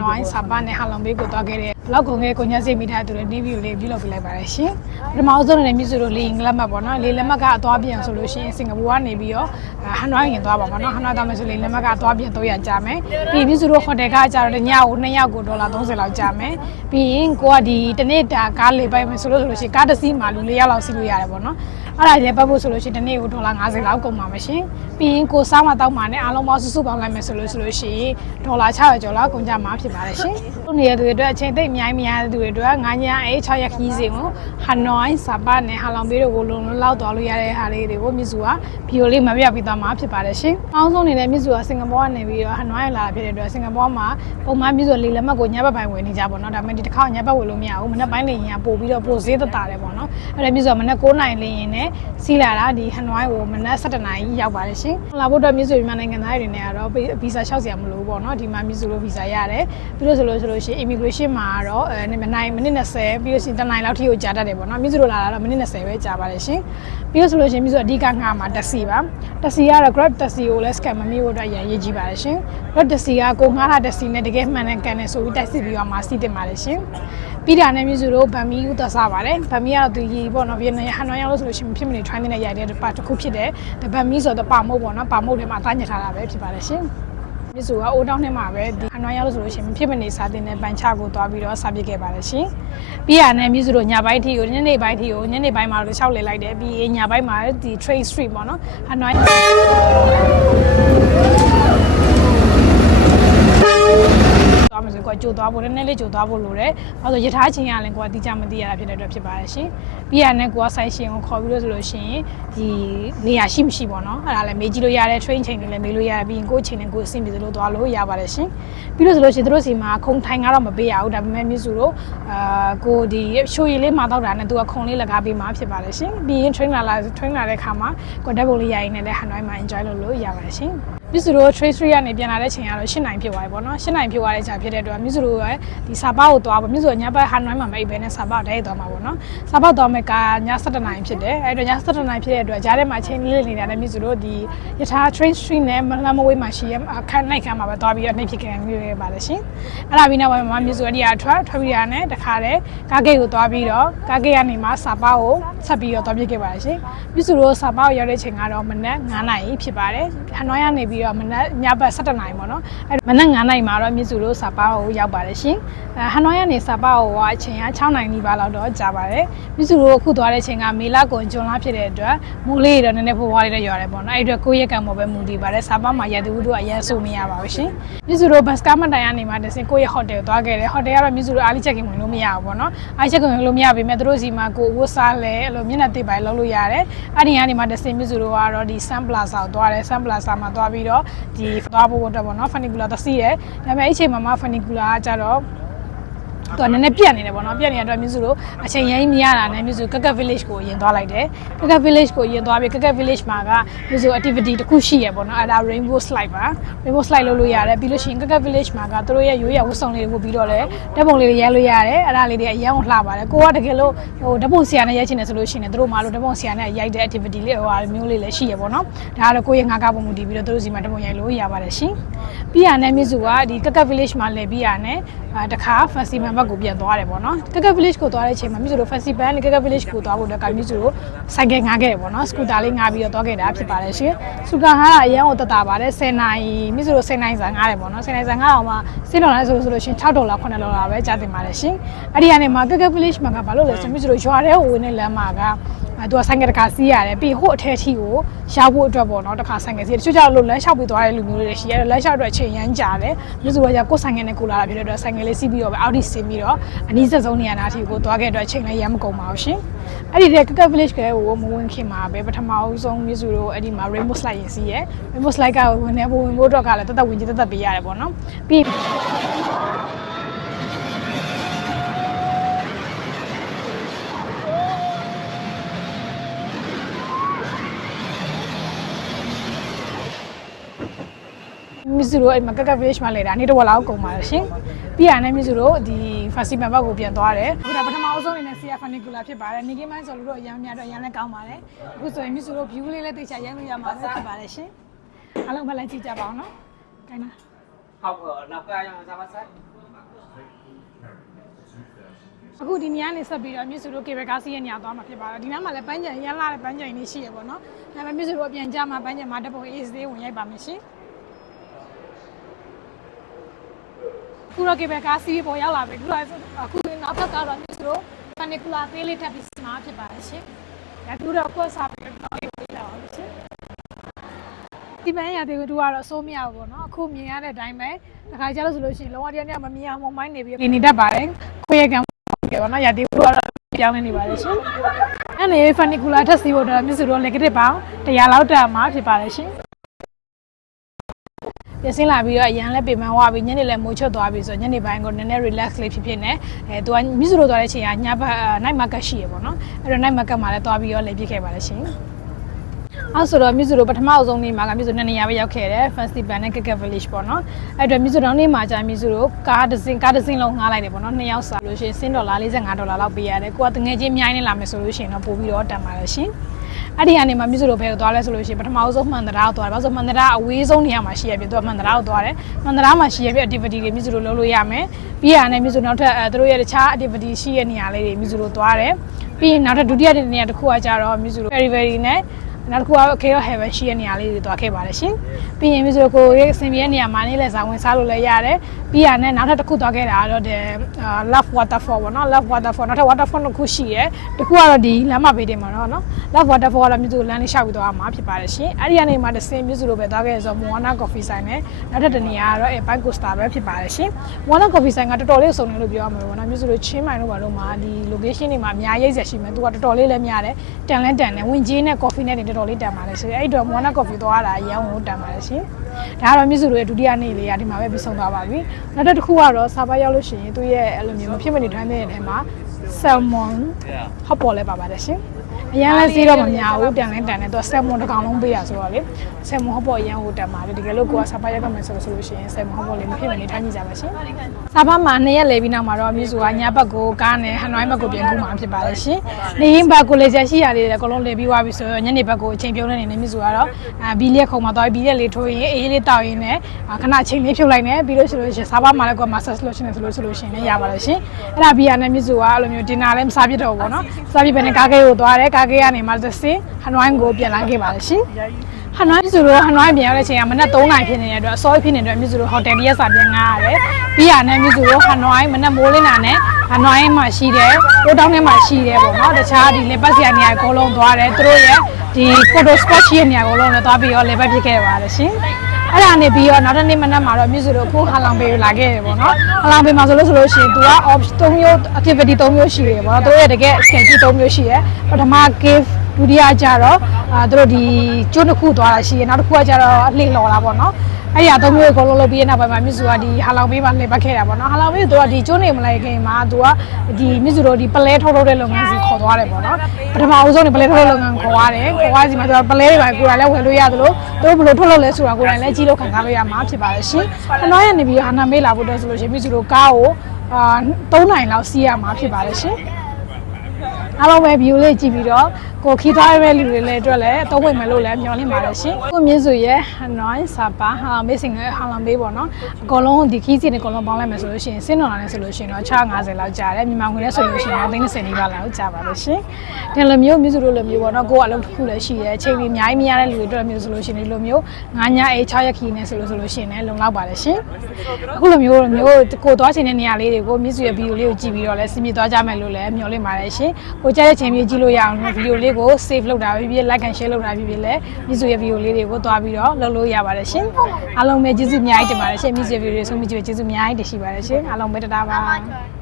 နွိုင်းစာပနဲ့ဟာလုံဘေးကိုသွားခဲ့တဲ့လောက်ကုန်ခဲ့ကိုညစီမိထားသူတွေနေဗီလေးပြုလုပ်ပြလိုက်ပါတယ်ရှင်ပထမဆုံးအနေနဲ့မြစ်စုတို့လေရင်လက်မှတ်ပေါ့နော်လေလက်မှတ်ကအသွားပြန်ဆိုလို့ရှိရင်စင်ကာပူကနေပြီးတော့ဟန်နွိုင်းရင်သွားပါပေါ့နော်ဟန်နွိုင်းသွားမယ်ဆိုလေလက်မှတ်ကအသွားပြန်300ကြာမယ်ပြီးမြစ်စုတို့ဟိုတယ်ကကြာတော့ညကို2ယောက်ကို$30လောက်ကြာမယ်ပြီးရင်ကိုကဒီတနေ့တာကားလေးပိုက်မယ်ဆိုလို့ရှိရင်ကားတစ်စီးမှာလူ4ယောက်လောက်စီးလို့ရတယ်ပေါ့နော်အဲ့ဒါလည်းပတ်ဖို့ဆိုလို့ရှိရင်တနေ့ကို$50လောက်ကုန်ပါမယ်ရှင်ပြီးရင်ကိုစားမတောက်မှာနဲ့အားလုံးပေါင်းစုစုပေါင်းလိုက်မယ်ဆိုလို့ရှိရင်$600ကျော်လောက်ကုန်ကြမှာဖြစ်ပါတယ်ရှင်သူနေရတဲ့အတွက်အချိန်သိပ်အများကြီးများတဲ့သူတွေအတွက်9ညအေး6ရက်ခီးစဉ်ကိုဟန်နွိုင်းစာပနဲ့ဟာလောင်ဘေးတို့ကိုလုံလောက်သွားလို့ရတဲ့ဟာလေးတွေကိုမြစ်စုကဗီဒီယိုလေးမပြပြသွားမှာဖြစ်ပါတယ်ရှင်။အောင်းဆုံးအနေနဲ့မြစ်စုကစင်ကာပူကနေပြီးတော့ဟန်နွိုင်းလာတာဖြစ်တဲ့အတွက်စင်ကာပူမှာပုံမှန်မြစ်စုလေးလက်မှတ်ကိုညဘက်ပိုင်းဝင်နေကြပါတော့ဒါပေမဲ့ဒီတစ်ခါညဘက်ဝင်လို့မရဘူးမနေ့ပိုင်းလေးရင်ကပို့ပြီးတော့ပို့ဈေးသက်သာတယ်ပေါ့နော်။အဲ့ဒါမြစ်စုကမနေ့9နိုင်လေးရင်နဲ့စီးလာတာဒီဟန်နွိုင်းကိုမနေ့17နိုင်ရောက်ပါတယ်ရှင်။လာဖို့အတွက်မြစ်စုမြန်မာနိုင်ငံသားတွေနဲ့ကတော့ဗီဇာလျှောက်စရာမလိုဘူးပေါ့နော်ဒီမှာမြစ်စုလိုဗီဇာရတယ်ပြီးလို့ဆိုလို့ရှိရင် immigration မှာတော့မိနစ်20ပြီးလို့ရှိရင်တစ်နိုင်လောက်ထိကိုကြာတတ်တယ်ပေါ့နော်မြစ်စုလိုလာတာတော့မိနစ်20ပဲကြာပါတယ်ရှင်ပြီးလို့ဆိုလို့ရှိရင်မြစ်စုအဓိကငှားမှာတက်စီပါတက်စီကတော့ Grab တက်စီကိုလည်း scan မမိဖို့အတွက်အရင်ရေးကြည့်ပါတယ်ရှင် Grab တက်စီကကိုငှားတာတက်စီနဲ့တကယ်မှန်တဲ့ကန်နဲ့ဆိုပြီးတက်စီပြီးတော့မှစီးတင်ပါတယ်ရှင်ပြီးတာနဲ့မြစ်စုတို့ဗမ်မီဥသစားပါတယ်ဗမ်မီကတော့သူရေးပေါ့နော်ဗီယက်နမ်ဟန်နွိုင်းရောက်လို့ဆိုလို့ရှိရင်ဖြစ်မနေ try နဲ့ရိုက်တဲ့ပါတစ်ခုဖြစ်တယ်ဗမ်မီဆိုတော့ပါမုတ်ပေါ့နော်ပါမုတ်ထဲမှာအသားညက်ထားတာပဲဖြစ်ပါတယ်ရှင်မြစ်စုကအိုးတောင်းထဲမှာပဲဒီဟန်နွိုင်းရောက်လို့ဆိုလို့ရှိရင်ဖြစ်မနေစားတင်တဲ့ပန်ချကိုသွားပြီးတော့စားပြခဲ့ပါတယ်ရှင်ပြီးရနဲ့မြစ်စုတို့ညပိုင်းထီကိုညနေပိုင်းမှာတော့ရှောက်လေလိုက်တယ်ပြီးညပိုင်းမှာဒီ trade street ပေါ့နော်ဟန်နွိုင်းသွားမယ်ဆိုတော့ကြိုသွားဖို့နည်းနည်းလေးကြိုသွားဖို့လိုတယ်။ဘာလို့ရထားချင်းကလည်းကိုကတိကျမသိရတာဖြစ်တဲ့အတွက်ဖြစ်ပါတယ်ရှင်။ပြီးရတဲ့ကိုကဆိုင်ရှင်ကိုခေါ်ပြီးလို့ဆိုလို့ရှိရင်ဒီနေရာရှိမရှိပေါ့နော်။အဲ့ဒါလည်းမေးကြည့်လို့ရတယ် train ချိန်တွေလည်းမေးလို့ရတယ်ပြီးရင်ကိုချိန်နဲ့ကိုအဆင်ပြေလို့သွားလို့ရပါတယ်ရှင်။ပြီးလို့ဆိုလို့ရှိရင်တို့စီမှာခုံထိုင်ကတော့မပေးရဘူးဒါပေမဲ့မြစ်စုတို့ကိုဒီရှိုးရည်လေးမှာတောက်တာနဲ့သူကခုံလေးလက်ကားပေးမှာဖြစ်ပါတယ်ရှင်။ပြီးရင် train လာတဲ့ခါမှာကိုဓာတ်ပုံလေးရိုက်နေလည်းဟန်နွိုင်းမှာ enjoy လုပ်လို့ရပါတယ်ရှင်။မြစ်စုတို့ trade street ကနေပြန်လာတဲ့ချိန်ကတော့8နိုင်ဖြစ်သွားပြီပေါ့နော်8နိုင်ဖြစ်သွားတဲ့ချိန်ဖြစ်တဲ့အတွက်မြစ်စုတို့ရဲ့ဒီစာပောက်ကိုသွားပါမြစ်စုညဘက်ဟန်နွိုင်းမှာမအိပ်ဘဲနဲ့စာပောက်တိုက်ရိုက်သွားမှာပေါ့နော်စာပောက်သွားမယ်ကည7နိုင်ဖြစ်တယ်အဲ့တော့ည7နိုင်ဖြစ်တဲ့အတွက်ကြားထဲမှာချိန်လေးနေတာနဲ့မြစ်စုတို့ဒီယထာ train street နဲ့မလှမ်းမဝေးမှာရှိရခန်းနိုင်ခန်းမှာပဲသွားပြီးတော့နှိပ်ဖြစ်ခံမျိုးရပါတယ်ရှင်အဲ့ဒါပြီးနောက်ပိုင်းမှာမြစ်စုအဒီကထွက်ပြီးရနဲ့တခါတည်းကားဂိတ်ကိုသွားပြီးတော့ကားဂိတ်ကနေမှစာပောက်ကိုဆက်ပြီးတော့သွားပြခဲ့ပါတယ်ရှင်မြစ်စုတို့စာပောက်ရောက်တဲ့ချိန်ကတော့မနက်9နိုင်ဖြစ်ပါတယ်ဟန်နွိုင်းကနေပြီးတော့မနက်ညဘက်7နိုင်ပေါ့နော်အဲ့မနက်9နိုင်မှာတော့မြစ်စုတို့စာပောက်ကိုရောက်ပါတယ်ရှင်ဟန်နွိုင်းကနေစာပောက်ကိုအချိန်က6နိုင်နီးပါးလောက်တော့ကြာပါတယ်မြစ်စုတို့အခုသွားတဲ့ချိန်ကမေလကုန်ဂျွန်လဖြစ်တဲ့အတွက်မိုးလေးတော့နည်းနည်းဖိုးဖွားလေးတော့ရွာတယ်ပေါ့နော်အဲ့အတွက်ကိုယ့်ရဲ့ကံပေါ်ပဲမူတည်ပါတယ်စာပောက်မှာရတူတို့အရင်ဆိုမရပါဘူးရှင်မြစ်စုတို့ဘတ်စကားမတိုင်ကနေမှတစင်ကိုယ့်ရဲ့ဟိုတယ်သွားခဲ့တယ်ဟိုတယ်ကတော့မြစ်စုတို့အားလေးချက်ကင်ဝင်လို့မရဘူးပေါ့နော်အားချက်ဝင်လို့မရပေမဲ့တို့စီမှာကိုဝတ်စားလဲအဲ့လိုမျက်နှာတစ်ပိုင်းလောက်လို့ရတယ်အဲ့ဒီကနေမှတစင်မြစ်စုတို့ကတော့ဒီ Sun Plaza ကိုသွားတယ် Sun Plaza မှာသွားပြီးတော့ဒီသွားဖို့အတွက်ပေါ့နော် Funicular သစီးတယ်ဒါပေမဲ့အဲ့ချိန်မှာ Funicular ကကြတော့သူကနည်းနည်းပြတ်နေတယ်ပေါ့နော်ပြတ်နေတဲ့အတွက်မြစ်စုတို့အချိန်ရင်းမရတာနဲ့မြစ်စုကက village ကိုရင်သွားလိုက်တယ်ကက village ကိုရင်သွားပြီးကက village မှာကမြစ်စု activity တစ်ခုရှိရပေါ့နော်အဲ့ဒါ rainbow slide ပါ rainbow slide လုပ်လို့ရတယ်ပြီးလို့ရှိရင်ကက village မှာကသူတို့ရဲ့ရိုးရာဝတ်စုံလေးတွေကိုပြီးတော့လဲဓာတ်ပုံလေးတွေရိုက်လို့ရတယ်အဲ့ဒါလေးတွေအရင်ကလှပါတယ်ကိုကတကယ်လို့ဟိုဓာတ်ပုံဆရာနဲ့ရိုက်ချင်တယ်ဆိုလို့ရှိရင်သူတို့မှလို့ဓာတ်ပုံဆရာနဲ့ရိုက်တဲ့ activity လေးဟိုမျိုးလေးလည်းရှိရပေါ့နော်ဒါကတော့ကိုယ့်ရဲ့ငါးကားပုံမူတည်ပြီးတော့သူတို့စီမှာဓာတ်ပုံရိုက်လို့ရပါတယ်ရှင်ပြီးရတဲ့မြစ်စုကဒီကက village မှာလဲပြီးရတဲ့တခါ festival ဘက်ကိုပြန်သွားတယ်ပေါ့နော်ကက village ကိုသွားတဲ့အချိန်မှာမြစ်စုတို့ festival နဲ့ကက village ကိုသွားဖို့အတွက်ကမြစ်စုတို့ဆိုင်ကယ်ငှားခဲ့တယ်ပေါ့နော်စကူတာလေးငှားပြီးတော့သွားခဲ့တာဖြစ်ပါတယ်ရှင်စကူတာဟာအရင်ကတတာပါတယ်10နိုင်မြစ်စုတို့10နိုင်စာငှားတယ်ပေါ့နော်10နိုင်စာငှားအောင်မှ$6ဆိုလို့ရှိရင်$6 $9ပဲကြားတင်ပါတယ်ရှင်အဲ့ဒီကနေမှာကက village မှာကဘာလို့လဲဆိုမြစ်စုတို့ရွာထဲကိုဝင်တဲ့လမ်းမှာကသူကဆိုင်ကယ်တခါစီးရတယ်ပြီးဟိုအထက်ထီကိုရောက်ဖို့အတွက်ပေါ့နော်တခါဆိုင်ကယ်စီးတချို့ကျတော့လမ်းလျှောက်ပြီးသွားတဲ့လူမျိုးတွေရှိရတယ်လမ်းလျှောက်အတွက်ချိန်ရမ်းကြတယ်မြစ်စုကကြကိုယ်ဆိုင်ကယ်နဲ့ကိုလာတာဖြစ်တဲ့အတွက်ဆိုင်ကယ်လေးစီးပြီးတော့ပဲအောက်ထိဆင်းပြီးတော့အနီးဆုံးနေရာနာထီကိုသွားခဲ့အတွက်ချိန်လည်းရမ်းမကုန်ပါဘူးရှင်အဲ့ဒီကက village ကကိုမဝင်ခင်မှာပဲပထမဆုံးမြစ်စုတို့အဲ့ဒီမှာ rainbow slide ရင်စီးရ rainbow slide ကဝင်ဖို့အတွက်ကလည်းတက်ဝင်ကြီးတက်ပေးရတယ်ပေါ့နော်ပြီးမြစ်စုတို့အဲ့မှာကက village မှာလေတာနေ့တော့လောက်ကုန်ပါတယ်ရှင်ပြီးရတဲ့မြစ်စုတို့ဒီ festival ဘက်ကိုပြန်သွားတယ်အခုဒါပထမအဆုံးအနေနဲ့ CF Funicular ဖြစ်ပါတယ်နေကင်းမိုင်းဆိုလို့တော့အရန်များတော့အရန်လည်းကောင်းပါတယ်အခုဆိုရင်မြစ်စုတို့ view လေးလည်းသိချရရမ်းလို့ရမှာဖြစ်ပါတယ်ရှင်အားလုံးပဲလိုက်ကြည့်ကြပါအောင်နော်ခိုင်းပါဟုတ်ကဲ့နောက်ကရအောင်စားပါစား အခုဒီနေရာနေဆက်ပြီးတော့မြစ်စုတို့ကေဘယ်ကားစီးရဲ့နေရာသွားမှာဖြစ်ပါတယ်ဒီနားမှာလည်းပန်းချံရမ်းလာတဲ့ပန်းချံလေးရှိရပေါ့နော်ဒါပေမဲ့မြစ်စုတို့အပြန်ကြမှာပန်းချံမှာတပုံအေးစေးဝင်ရိုက်ပါမယ်ရှင်ခုတော့ကေဘယ်ကားစီးပေါ်ရောက်လာပြီခုနောက်ထပ်ကတော့မြစ်စုတို့ပန်နီကူလာသေးလေးထပ်ပြီးစမှာဖြစ်ပါတယ်ရှင်ဒါသူတို့ကွက်စားပြီးတော့လေးလာပါရှင်ဒီပန်းရတဲ့သူကတော့စိုးမြောက်ပေါ့နော်အခုမြင်ရတဲ့အတိုင်းပဲတခါကျလို့ဆိုလို့ရှိရင်လောကတည်းကမမြင်အောင်မိုင်းနေပြီးနေတတ်ပါတယ်ခွေးရကံပေါ့နော်ရတဲ့သူကတော့ပြောင်းနေပါတယ်ရှင်အဲ့ဒီဖန်နီကူလာထက်စီဖို့တော့မြစ်စုတို့လက်ကတစ်ပေါင်း100လောက်တက်မှာဖြစ်ပါတယ်ရှင်ပြစင်းလာပြီးတော့အရန်လည်းပြင်ပန်းဝါပြီးညနေလည်းမိုးချွတ်သွားပြီးဆိုညနေပိုင်းကိုနည်းနည်း relax လေးဖြစ်နေသူကမြစ်စုတို့သွားတဲ့ချိန်ကညဘက် night market ရှိရပေါ့နော်အဲ့တော့ night market မှာလည်းသွားပြီးတော့လည်းပြည့်ခဲ့ပါတယ်ရှင်အဲ့ဆိုတော့မြစ်စုတို့ပထမအဆုံးနေ့မှာကမြစ်စု2နေရာပဲရောက်ခဲ့တယ် Fancy Band နဲ့ Keke Village ပေါ့နော်အဲ့တော့မြစ်စုတို့နေ့မှာကြာမြစ်စုတို့ကားတစ်စင်းလုံးငှားလိုက်တယ်ပေါ့နော်2ယောက်စားလို့ရှိရင်$45လောက်ပေးရတယ်ကိုကတငယ်ချင်းမြိုင်းနေလာမယ်ဆိုလို့ရှိရင်တော့ပို့ပြီးတော့တန်ပါတယ်ရှင်အဲ့ဒီကနေမှမြစ်စုတို့ဘယ်ကိုသွားလဲဆိုလို့ရှိရင်ပထမဆုံးမှန်တရားကိုသွားတယ်ဘာလို့ဆိုမှန်တရားအဝေးဆုံးနေရာမှာရှိရပြီသူကမှန်တရားကိုသွားတယ်မှန်တရားမှာရှိရပြီ activity တွေမြစ်စုတို့လုပ်လို့ရမယ်ပြီးရတဲ့မြစ်စုနောက်ထပ်သူတို့ရဲ့တခြား activity ရှိရနေရာလေးတွေမြစ်စုတို့သွားတယ်ပြီးရင်နောက်ထပ်ဒုတိယနေရာတစ်ခုကကြတော့မြစ်စုတို့ very နဲ့နောက်တစ်ခုက Chaos Heaven ရှိတဲ့နေရာလေးတွေသွားခဲ့ပါတယ်ရှင်ပြီးရင်မြစ်စုတို့ကိုရဲ့အစင်ပြည့်နေရာမှာနေလဲစာဝင်စားလို့လည်းရတယ်ပြီးရတဲ့နောက်ထပ်တစ်ခုသွားခဲ့တာကတော့Love Waterfall ပေါ့နော် Love Waterfall နောက်ထပ် waterfall တစ်ခုရှိရယ်တစ်ခုကတော့ဒီလမ်းမဘေးတင်မှာနော် Love Waterfall ကတော့မြစ်စုတို့လမ်းလေးလျှောက်ပြီးသွားမှာဖြစ်ပါတယ်ရှင်အဲ့ဒီကနေမှတစ်စင်မြစ်စုတို့ပဲသွားခဲ့ဆို Moana Coffee ဆိုင်နဲ့နောက်ထပ်တစ်နေရာကတော့ Pine Coaster ပဲဖြစ်ပါတယ်ရှင် Moana Coffee ဆိုင်ကတော်တော်လေးစုံနေလို့ပြောရမှာပေါ့နော်မြစ်စုတို့ချင်းမိုင်တို့ဘာလို့မှဒီ location တွေမှာအများကြီးရိပ်ဆက်ရှိမယ်သူကတော်တော်လေးလည်းများတယ်တန်လဲတန်တယ်ဝင်ကြီးနဲ့ coffee နဲ့တော်တော်လေးတန်ပါတယ်ရှင်အဲ့တော့ Moana Coffee သွားတာအရင်ကတန်ပါတယ်ရှင်ဒါကတော့မြစ်စုတို့ရဲ့ဒုတိယနေ့လေးကဒီမှာပဲပြီးဆုံးသွားပါပြီနောက်တစ်ခုကတော့စာပါရောက်လို့ရှိရင်သူ့ရဲ့အဲ့လိုမျိုးမဖြစ်မနေထိုင်းတဲ့အထဲမှာ salmon ဟော့ပေါ်လဲပါပါတယ်ရှင်အရင်လည်းစီးတော့မများဘူးတန်လဲတန်တယ်သူက salmon တစ်ကောင်လုံးပေးရဆိုတော့လေ salmon ဟော့ပေါ်အရင်ကိုတန်ပါတယ်တကယ်လို့ကိုကစာပါရောက်မှဆိုလို့ရှိရင် salmon ဟော့ပေါ်လေးမဖြစ်မနေထိုင်းကြပါရှင်စာပါမှာ2ရက်လဲပြီးနောက်မှာတော့မြစ်စုကညဘက်ကိုကားနဲ့ဟန်နွိုင်းဘက်ကိုပြန်ကူမှာဖြစ်ပါတယ်ရှင်နေရင်ဘက်ကိုလေချက်ရှိရတယ်အကုန်လုံးလဲပြီးသွားပြီဆိုတော့ညနေဘက်ကိုအချိန်ပြုံးနေနေမြစ်စုကတော့ဘီလက်ခုံမှာသွားပြီးဘီလက်လေးထိုးရင်အေးလေးတောက်ရင်လည်းခဏအချိန်လေးဖြုတ်လိုက်နေပြီးလို့ရှိလို့ရှင်စာပါမှာလည်းကိုက massage လုပ်ရှင်ဆိုလို့ရှင်လည်းရပါတယ်ရှင်အဲ့ဒါဘီယာနဲ့မြစ်စုကအဲ့လိုမျိုး dinner လည်းမစားပြတော့ဘူးပေါ့နော်စားပြပဲနဲ့ကားကေးကိုသွားတယ်ကားကေးကနေမှတစ်စင်ဟန်နွိုင်းကိုပြန်လာခဲ့ပါတယ်ရှင်ဟန်နွိုင်းမြစ်စုတို့ဟန်နွိုင်းပြန်ရောက်တဲ့ချိန်ကမနက်3 နာရီဖြစ်နေတဲ့အတွက်အစောဖြစ်နေတဲ့အတွက်မြစ်စုတို့ဟိုတယ်ရက်စာပြန်ငားရတယ်ပြီးရနဲ့မြစ်စုတို့ဟန်နွိုင်းမနက်မိုးလင်းတာနဲ့ဟန်နွိုင်းမှာရှိတယ်တိုးတောင်းထဲမှာရှိတယ်ပေါ့နော်တခြားဒီလေပတ်စရာနေရာအကုန်လုံးသွားတယ်သူတို့ရဲ့ဒီ photo spot ရှိတဲ့နေရာအကုန်လုံးလည်းသွားပြီးတော့လေပတ်ဖြစ်ခဲ့ပါတယ်ရှင်အဲ့ဒါနေပြီးတော့နောက်တစ်နေ့မနက်မှာတော့မြစ်စုတို့အခုဟာလောင်ပေးလာခဲ့တယ်ပေါ့နော်ဟာလောင်ပေးမှာဆိုလို့ရှိရင်သူက 3 မျိုး activity 3 မျိုးရှိတယ်ပေါ့နော်သူတို့ရဲ့တကယ် schedule 3 မျိုးရှိရယ်ပထမ cave ဒုတိယကျတော့သူတို့ဒီကျွန်းတစ်ခုသွားတာရှိရယ်နောက်တစ်ခုကကျတော့လှိမ့်လော်လာပေါ့နော်အဲ့ဒီအသုံးမျိုးကိုလုံးလုံးပြီးတဲ့နောက်ပိုင်းမှာမြစ်စုကဒီဟာလောင်ပေးမှလှည့်ပတ်ခဲ့တာပေါ့နော်ဟာလောင်ပေးသူကဒီကျွန်းနေမလိုက်ခင်မှာသူကဒီမြစ်စုတို့ဒီပလဲထုတ်တဲ့လုပ်ငန်းစီခေါ်သွားတယ်ပေါ့နော်ပထမအဦးဆုံးဒီပလဲထုတ်တဲ့လုပ်ငန်းခေါ်သွားစီမှာသူကပလဲတွေပါကိုယ်တိုင်လည်းဝင်လို့ရသလိုသူတို့ဘယ်လိုထုတ်လုပ်လဲဆိုတာကိုယ်တိုင်လည်းကြည့်လို့ခံစားလို့ရမှာဖြစ်ပါတယ်ရှင်ခဏရနေပြီးဟာနာမေးလာဖို့တော့ဆိုလို့ရှိရင်မြစ်စုတို့ကားကို3 နိုင်လောက်စီးရမှာဖြစ်ပါတယ်ရှင်အားလုံးပဲ view လေးကြည့်ပြီးတော့ကိုခီးသွားရတဲ့လူတွေလည်းအတွက်လည်းသုံးဝင်မယ်လို့လည်းမျှော်လင့်ပါတယ်ရှင်ကိုမြင့်စုရဲ့ဟန်နွိုင်းစာပါဟာမေးစင်ရဲ့ဟာလောင်ပေးပေါ့နော်အကုန်လုံးဒီခီးစီတွေအကုန်လုံးပေါင်းလိုက်မယ်ဆိုလို့ရှိရင်စင်းတော်လာနေဆိုလို့ရှိရင်တော့650လောက်ကြာတယ်မြန်မာငွေနဲ့ဆိုလို့ရှိရင်တော့30နီးပါးလောက်ကြာပါလို့ရှင်ဒီလိုမျိုးမြင့်စုတို့လိုမျိုးပေါ့နော်ကိုကအလုပ်တစ်ခုလည်းရှိရဲအချိန်ကြီးအများကြီးမရတဲ့လူတွေအတွက်မျိုးဆိုလို့ရှိရင်ဒီလိုမျိုး9ညအေး6ရက်ခီးနေဆိုလို့ရှိရင်လည်းလုံလောက်ပါတယ်ရှင်အခုလိုမျိုးကိုသွားချင်တဲ့နေရာလေးတွေကိုမြင့်စုရဲ့ဗီဒီယိုလေးကိုကြည့်ပြီးတော့လည်းစီးမြေသွားကြမယ်လို့လည်းမျှော်လင့်ပါတယ်ရှင်ကိုကြားတဲ့ချိန်မျိုးကြည့်လို့ရအောင်ဗီဒီယိုလေးကို save လုပ်တာပြီး like and share လုပ်တာပြီးလည်းမြစ်စုရဲ့ video လေးတွေကိုတွားပြီးတော့လုပ်လို့ရပါတယ်ရှင်အားလုံးပဲကျေးဇူးအများကြီးတင်ပါတယ်ရှင်မြစ်စုရဲ့ video တွေဆုံးဖြတ်ကျေးဇူးအများကြီးတင်ရှိပါတယ်ရှင်အားလုံးပဲတတားပါ